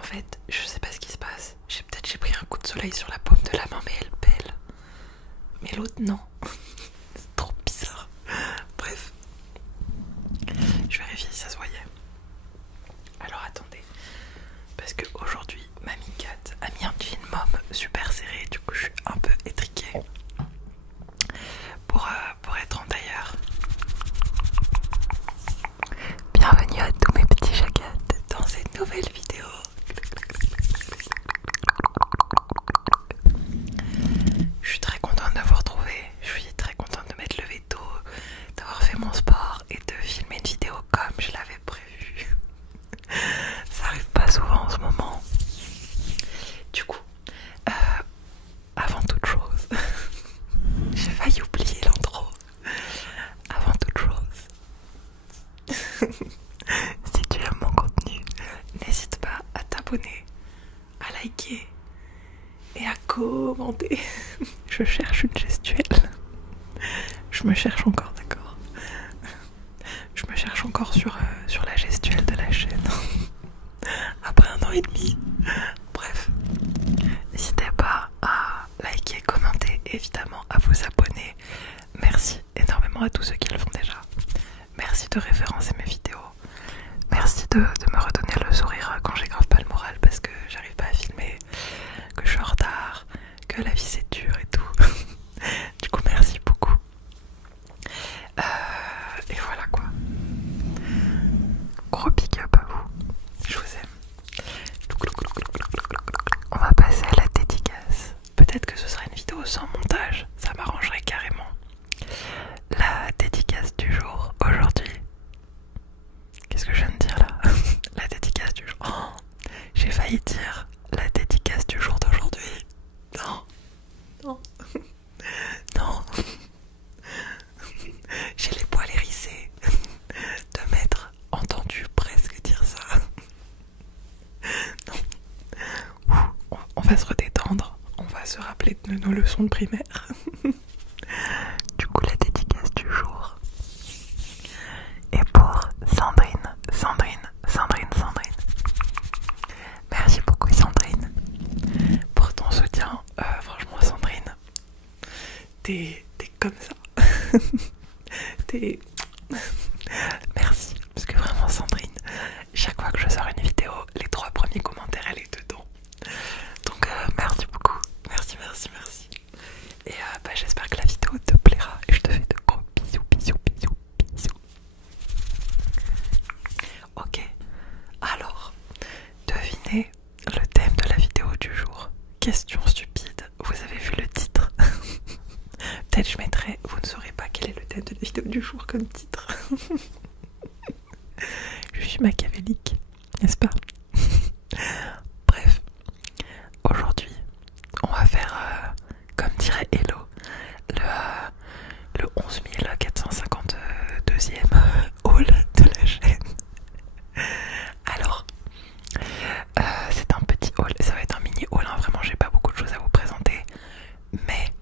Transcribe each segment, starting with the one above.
En fait, je sais pas ce qui se passe. J'ai pris un coup de soleil sur la paume de la main, mais elle pèle. Mais l'autre, non. C'est trop bizarre. Bref. Je vérifie si ça se voyait. Alors attendez. Parce que aujourd'hui, Mamie Cat a mis un jean mom super serré. Du coup, je suis un peu étriquée. Pour être en tailleur. Bienvenue à tous mes petits jaquettes dans cette nouvelle vidéo. Je suis très contente de vous retrouver. Je suis très contente de m'être levée tôt, d'avoir fait mon sport et de filmer une vidéo comme je l'avais prévu. Ça arrive pas souvent en ce moment. Du coup, avant toute chose, j'ai failli oublier l'intro. Avant toute chose, si tu aimes mon contenu, n'hésite pas à t'abonner, à liker et à commenter. Je cherche une gestuelle. Je me cherche encore, d'accord. Je me cherche encore sur la gestuelle de la chaîne. Après 1 an et demi. Bref. N'hésitez pas à liker, commenter, évidemment à vous abonner. Merci énormément à tous ceux qui le font déjà. Merci de référencer mes vidéos. Merci de me redonner le sourire quand j'ai grave pas le moral parce que j'arrive pas à filmer, que je suis en retard, que la vie c'est dur et tout. Du coup merci beaucoup. Et voilà quoi. Gros big up à vous. Je vous aime. On va passer à la dédicace. Peut-être que ce sera une vidéo sans montage. Ça m'arrangerait carrément. La dédicace du jour aujourd'hui. Qu'est-ce que je viens de dire là? La dédicace du jour. Oh, j'ai failli dire la dédicace du jour d'aujourd'hui. Non. Non. Non. J'ai les poils hérissés de m'être entendu presque dire ça. Non. On va se redétendre. On va se rappeler de nos leçons de primaire. Du coup, la dédicace du jour est pour Sandrine. Sandrine. Merci beaucoup Sandrine pour ton soutien. Franchement Sandrine, t'es comme ça. T'es... Merci. Parce que vraiment Sandrine, chaque fois que je sors une vidéo, les 3 premiers commentaires elle est dedans. Donc merci beaucoup. Merci. Et j'espère que la vidéo te plaira. Et je te fais de gros bisous. Ok. Alors, devinez le thème de la vidéo du jour. Question stupide. Vous avez vu le titre? Peut-être je mettrai, vous ne saurez pas quel est le thème de la vidéo du jour comme titre. Je suis machiavélique, n'est-ce pas? Bref, aujourd'hui, on va faire, comme dirait Hello, le 11 452e haul de la chaîne. Alors, c'est un petit haul, ça va être un mini haul, hein. Vraiment j'ai pas beaucoup de choses à vous présenter. Mais,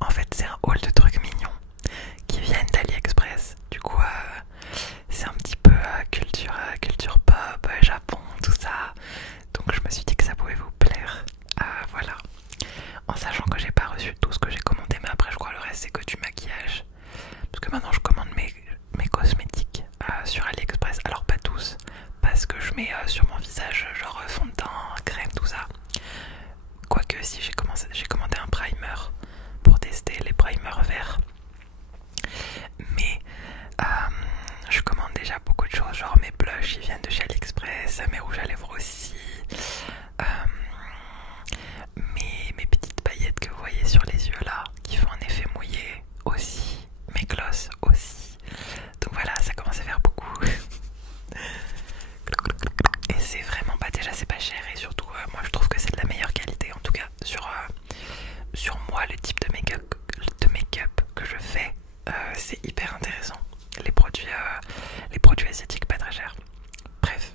en fait c'est un haul de trucs mignons qui viennent d'AliExpress. Du coup, c'est un petit peu culture pop, Japon, tout ça. Donc je me suis dit que ça pouvait vous plaire. Voilà. En sachant que j'ai pas reçu tout ce que j'ai commandé, mais après je crois le reste c'est que du maquillage. Parce que maintenant je commande mes cosmétiques sur AliExpress. Alors pas tous, parce que je mets sur mon visage genre fond de teint, crème, tout ça. Quoique si j'ai commandé un primer pour tester les primers verts. Mais je commande déjà beaucoup de choses, genre mes blushs ils viennent de chez AliExpress, mes rouges à lèvres aussi, mes petites paillettes que vous voyez sur les yeux là, qui font un effet mouillé aussi, mes gloss aussi. Donc voilà, ça commence à faire beaucoup. Et c'est vraiment pas, déjà c'est pas cher et surtout moi je trouve que c'est de la meilleure qualité, en tout cas sur moi le type de make-up que je fais, c'est hyper intéressant. Les produits asiatiques pas très chers. Bref,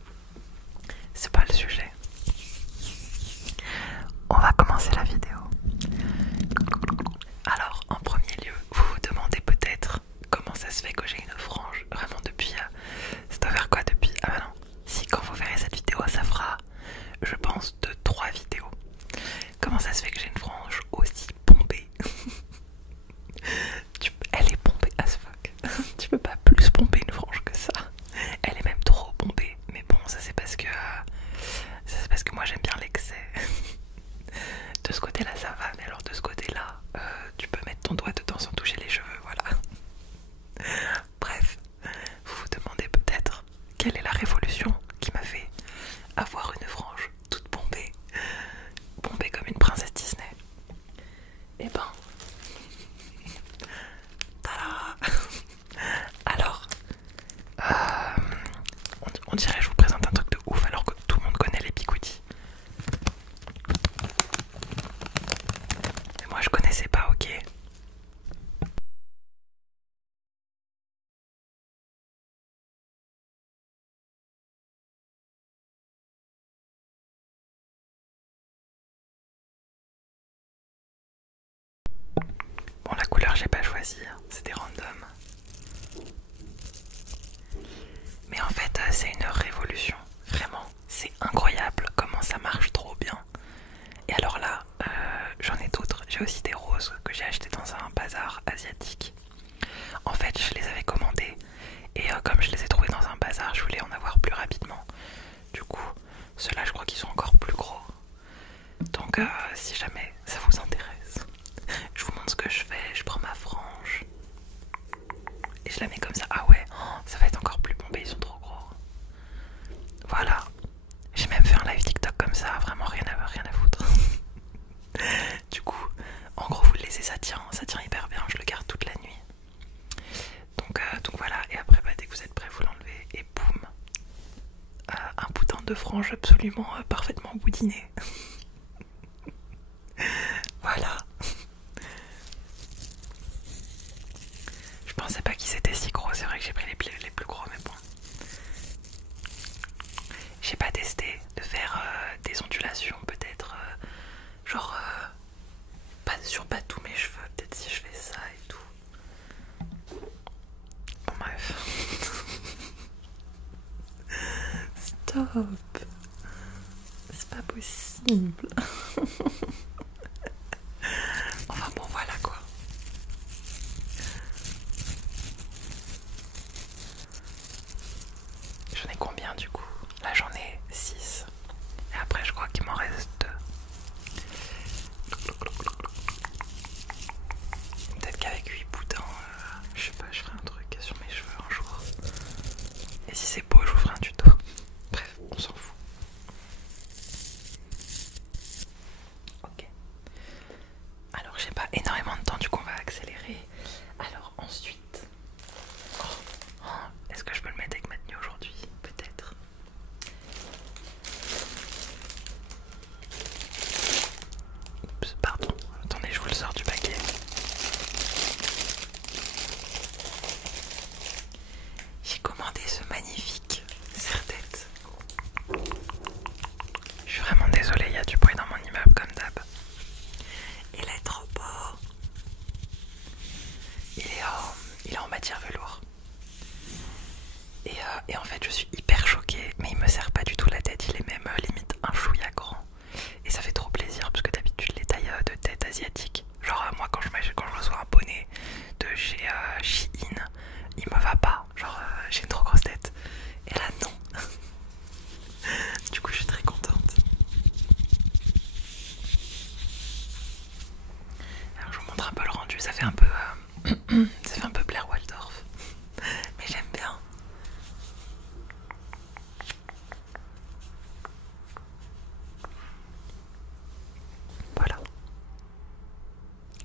c'est une révolution. Vraiment, c'est incroyable comment ça marche trop bien. Et alors là, j'en ai d'autres. J'ai aussi des roses que j'ai achetées dans un bazar asiatique. En fait, je les avais commandées et comme je les ai trouvées dans un bazar, je voulais en avoir plus rapidement. Du coup, ceux-là, je crois qu'ils sont encore plus gros. Donc, si jamais ça vous intéresse, je vous montre ce que je fais. Je prends ma frange et je la mets comme ça. Ah ouais, ça va être encore plus bon. Ils sont trop gros. Voilà. J'ai même fait un live TikTok comme ça. Vraiment rien à foutre. Du coup, en gros, vous le laissez, ça tient hyper bien. Je le garde toute la nuit. Donc voilà. Et après, dès que vous êtes prêts, vous l'enlevez et boum. Un boudin de frange absolument parfaitement boudiné. Voilà. Je pensais pas qu'ils étaient si gros, c'est vrai que j'ai pris les plus gros, mais bon. J'ai pas testé de faire des ondulations, peut-être genre pas tous mes cheveux, peut-être si je fais ça et tout. Bon bref. Stop. C'est pas possible. Enfin bon voilà quoi. J'en ai combien du coup? Là j'en ai 6. Et après je crois qu'il m'en reste 2. Peut-être qu'avec 8 boudins, je sais pas, je ferai un truc sur mes cheveux un jour. Et si c'est beau, je vous ferai un tuto. Bref, on s'en fout. Ok. Alors j'ai pas énormément de temps, du coup on va accélérer. Alors ensuite... est-ce que je peux le mettre avec ma tenue aujourd'hui? Peut-être. Oups, pardon. Attendez, je vous le sors du paquet. J'ai commandé ce magnifique serre-tête. Je suis vraiment désolée, il y a du bruit dans mon immeuble comme d'hab. Il est trop beau. Il est en matière velours. Et en fait je suis hyper choquée, mais il me serre pas du tout la tête, il est même limite un chouïa grand. Et ça fait trop plaisir parce que d'habitude les tailles de tête asiatiques, genre moi quand je reçois un bonnet de chez Shein, il me va pas, genre j'ai une trop grosse tête. Et là non. Du coup je suis très contente. Alors je vous montre un peu le rendu, ça fait un peu ça fait un peu Blair Waldorf. Mais j'aime bien. Voilà.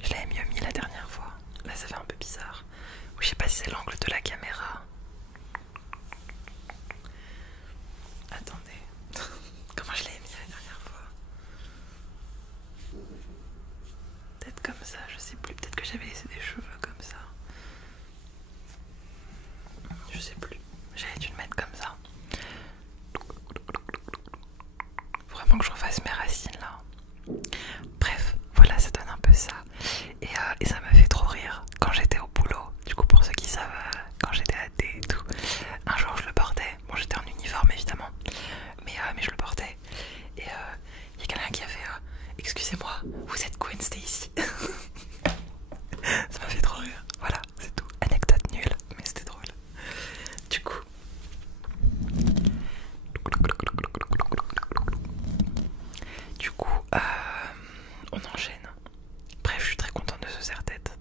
Je l'avais mieux mis la dernière fois. Là ça fait un peu bizarre. Ou je sais pas si c'est l'angle de la caméra. Attendez. Comment je l'avais mis la dernière fois? Peut-être comme ça, je sais plus. Peut-être que j'avais laissé des cheveux comme ça. Je sais plus. J'avais dû le mettre comme ça. Faut vraiment que je refasse mes racines là. Bref, voilà, ça donne un peu ça. Et ça m'a fait trop rire quand j'étais au boulot. Du coup, pour ceux qui savent, quand j'étais à thé et tout, un jour je le portais. Bon, j'étais en uniforme évidemment, mais je le portais. Et il y a quelqu'un qui a fait excusez-moi, vous êtes Gwen Stacy. Ça m'a fait trop rire. Voilà, c'est tout. Anecdote nulle, mais c'était drôle. Du coup. On enchaîne. Bref, je suis très contente de ce serre-tête.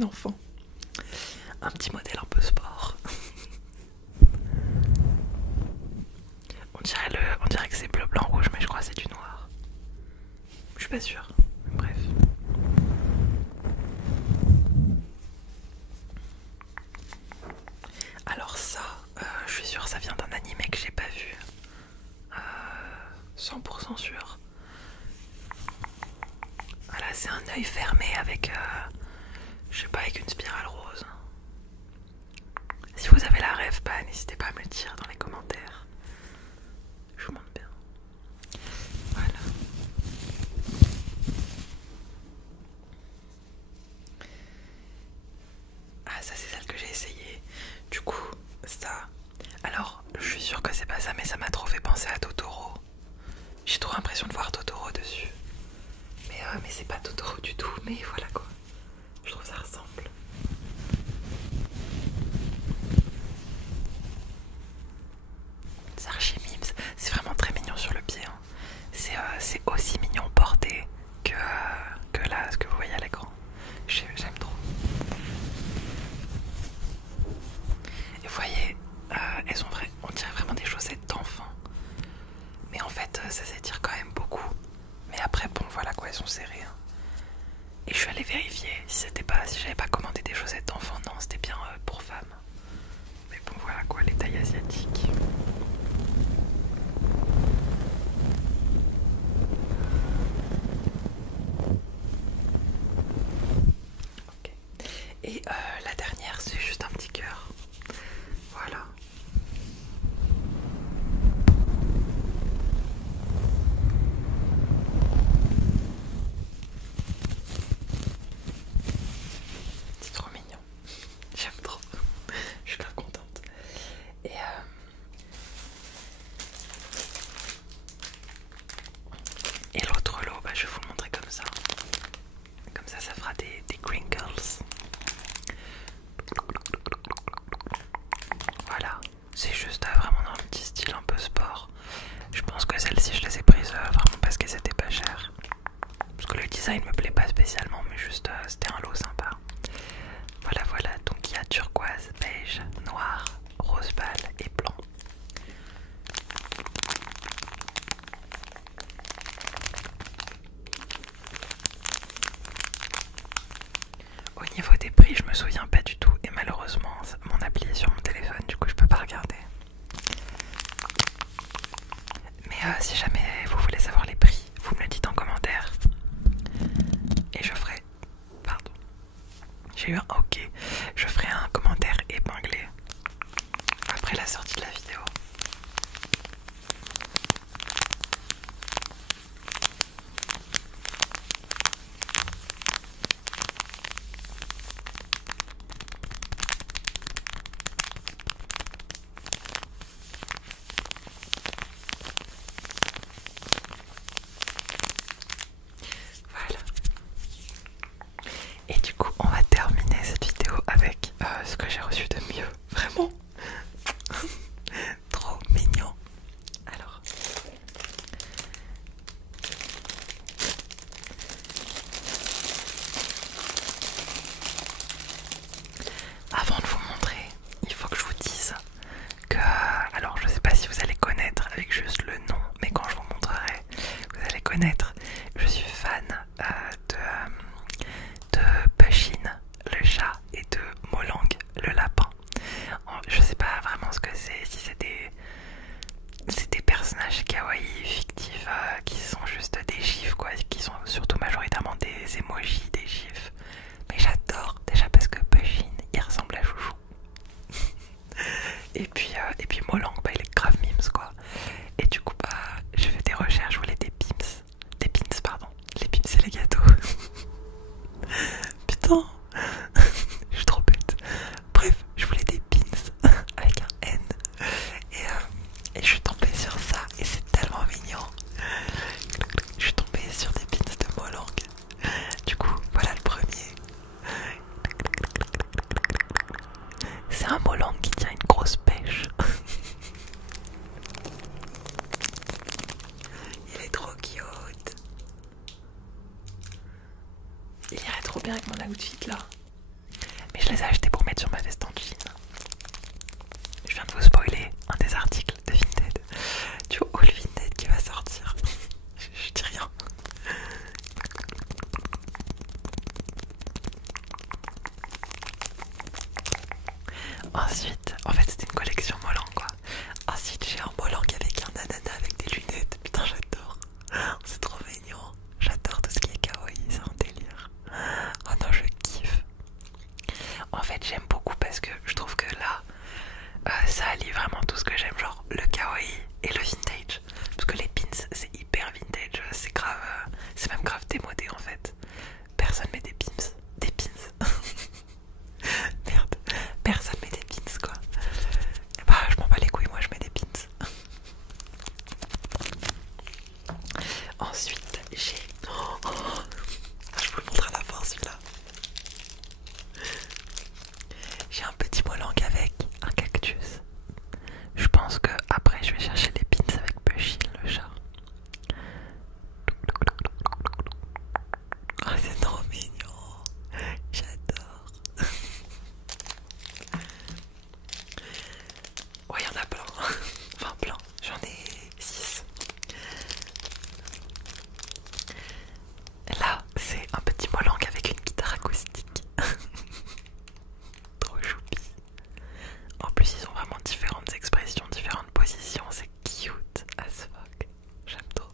un enfant. Un petit modèle un peu sport. On dirait que c'est bleu, blanc, rouge, mais je crois que c'est du noir. Je suis pas sûre. Bref. Alors ça, je suis sûre ça vient d'un animé que j'ai pas vu. 100% sûr. Voilà, c'est un œil fermé avec, je sais pas, avec une spirale rose. Si vous avez la rêve, bah n'hésitez pas à me le dire dans les commentaires. Je vous montre bien. Voilà. Ah, ça c'est celle que j'ai essayé. Du coup, ça. Alors, je suis sûre que c'est pas ça, mais ça m'a trop fait penser à Totoro. J'ai trop l'impression de voir Totoro dessus. Mais c'est pas Totoro du tout, mais voilà quoi. Je trouve ça ressemble. C'est archi mimes. C'est vraiment très mignon sur le pied. Hein. C'est aussi mignon porté que là, ce que vous voyez à l'écran. J'aime trop. Et vous voyez, elles ont on dirait vraiment des chaussettes d'enfant. Mais en fait, ça s'étire quand même beaucoup. Mais après, bon, voilà quoi, elles sont serrées. Hein. Et je suis allée vérifier si j'avais pas commandé des chaussettes d'enfant. Non, c'était bien pour femmes. Mais bon, voilà quoi, les tailles asiatiques. Ok. Et la dernière, c'est juste un petit cœur. Voilà. C'est trop mignon. J'aime trop. Je suis grave contente. Et l'autre lot, bah, je vais vous le montrer comme ça. Comme ça fera des crinkles. Voilà. C'est juste vraiment dans un petit style un peu sport. Je pense que celles-ci, je les ai prises vraiment parce qu'elles étaient pas chères. Parce que le design me plaît pas spécialement, mais juste c'était un lot sympa. Voilà, voilà. Donc il y a turquoise, beige, noir, rose pâle et blanc. Au niveau des prix, je me souviens pas du tout et malheureusement mon appli est sur mon téléphone, du coup je peux pas regarder. Mais si jamais vous voulez savoir les prix, vous me le dites en commentaire et je ferai... Pardon. J'ai eu un ok. Je ferai un commentaire épinglé après la sortie de la vidéo. Voilà. Et du coup, on va terminer cette vidéo avec ce que j'ai reçu de mieux. Vraiment. Trop mignon. Alors. Avant de vous montrer, il faut que je vous dise que... Alors, je sais pas si vous allez connaître avec juste le nom, mais quand je vous montrerai, vous allez connaître. Je suis fan de Pusheen, le chat, et de Molang, le lapin. Je sais pas vraiment ce que c'est, si c'est des personnages kawaii fictifs qui sont juste des gifs quoi, qui sont surtout majoritairement des emojis, des gifs. Mais j'adore déjà parce que Pusheen il ressemble à Chouchou. et puis Molang bah, il est grave mimes quoi. Et du coup bah j'ai fait des recherches, je voulais des pins pardon, les pins c'est les gâteaux. Putain, je suis trop bête. Bref, je voulais des pins avec un N. Et je suis tombée sur ça et c'est tellement mignon. Je suis tombée sur des pins de Molang. Du coup, voilà le premier. C'est un Molang qui tient une grosse pêche. Il est trop cute. Il irait trop bien avec mon outfit là. les ai achetés pour mettre sur ma veste en jean. Je viens de vous spoiler un des articles de Vinted. Du haul Vinted qui va sortir. Je dis rien. Ensuite, en fait c'était une collection Molang quoi. Ensuite j'ai un Molang avec un ananas avec des lunettes. Putain j'adore. C'est trop mignon. J'adore tout ce qui est kawaii, c'est un délire. Oh non je kiffe. En fait j'aime beaucoup parce que je trouve que là ça allie vraiment tout ce que j'aime, genre le kawaii et le vintage. Parce que les pins c'est hyper vintage, c'est grave, c'est même grave démodé en fait. Personne met des pins. Des pins. Merde, personne met des pins quoi. Bah je m'en bats les couilles, moi je mets des pins. Ensuite j'ai... je vous le montre à la fin celui-là. J'ai un petit Molang avec un cactus. Je pense que après je vais chercher les pins avec Pushil le chat. Oh c'est trop mignon. J'adore. Ouais, il y en a plein. Enfin plein. J'en ai 6. Là, c'est un petit Molang avec une guitare acoustique. Trop choupi. En plus, ils ont vraiment différentes expressions, différentes positions. C'est cute as fuck. J'aime trop.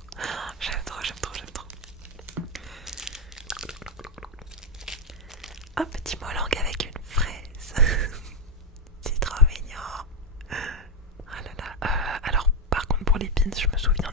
J'aime trop, j'aime trop, j'aime trop. Un petit Molang avec une fraise. C'est trop mignon. Ah là là. Alors, par contre, pour les pins, je me souviens